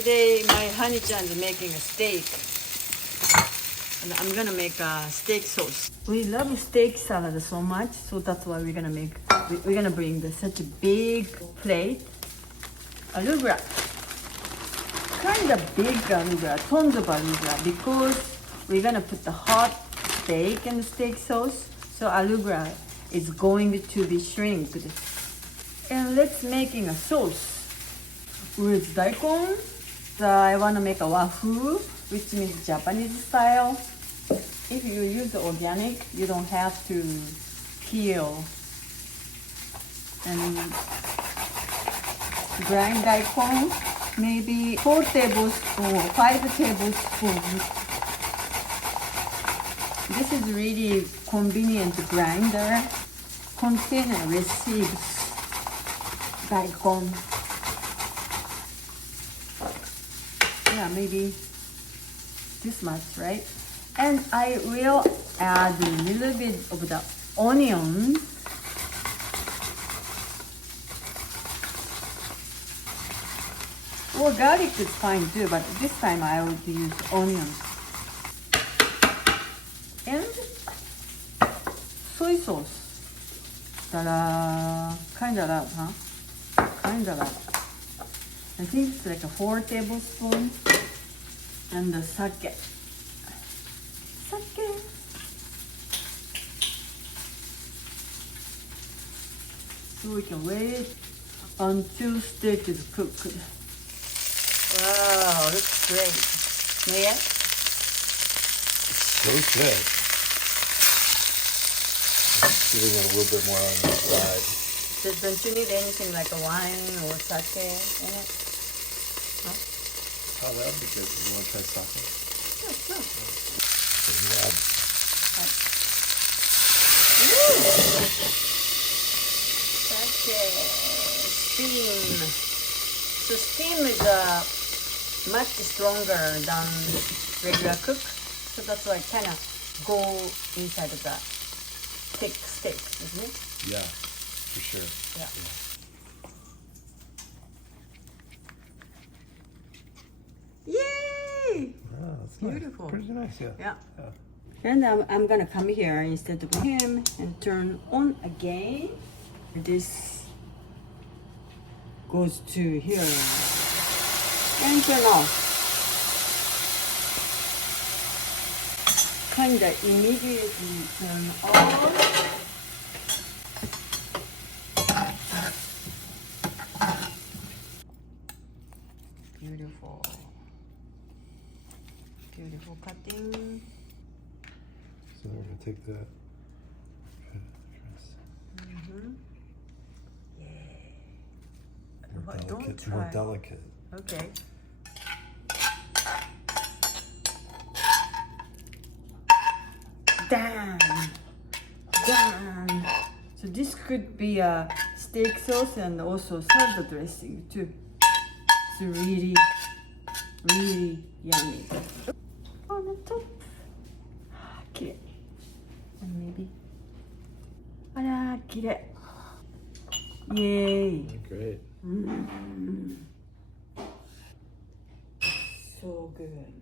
Today my honey-chan is making a steak. And I'm gonna make a steak sauce. We love steak salad so much, so that's why we're gonna bring such a big plate. Arugula. Kind of big arugula, tons of arugula, because we're gonna put the hot steak in the steak sauce. So arugula is going to be shrinked. And let's making a sauce with daikon. So I want to make a WAFU, which means Japanese style. If you use the organic, you don't have to peel. And grind daikon, maybe 4 tablespoons, 5 tablespoons. This is really convenient grinder. Container receives daikon. Yeah, maybe this much, right? And I will add a little bit of the onion. Or garlic is fine too, but this time I would use onions. And soy sauce. Ta-da! Kinda lot, huh? Kinda lot. I think it's like a 4 tablespoons. And the sake. Sake. So we can wait until steak is cooked. Wow, looks great. Not yet? So good. Giving it a little bit more on the side. Don't you need anything like a wine or sake in it? No? Oh, that would be good. You want to try sake? Sure, sure. So you add Sake. Steam. So steam is much stronger than regular cook. So that's why kind of go inside of the thick steak, isn't it? yeah, for sure. Yeah. Yay! Oh, that's Beautiful. Nice. Pretty nice, yeah. Yeah. Yeah. And I'm gonna come here instead of him and turn on again. This goes to here and turn off. Kinda immediately turn off. Beautiful. Beautiful cutting. So then we're going to take that. More delicate. Okay. Damn. Damn. So this could be a steak sauce and also salad dressing too. It's really, really yummy. On the top. Okay. And maybe. あら、綺麗。Yay. Great. So good.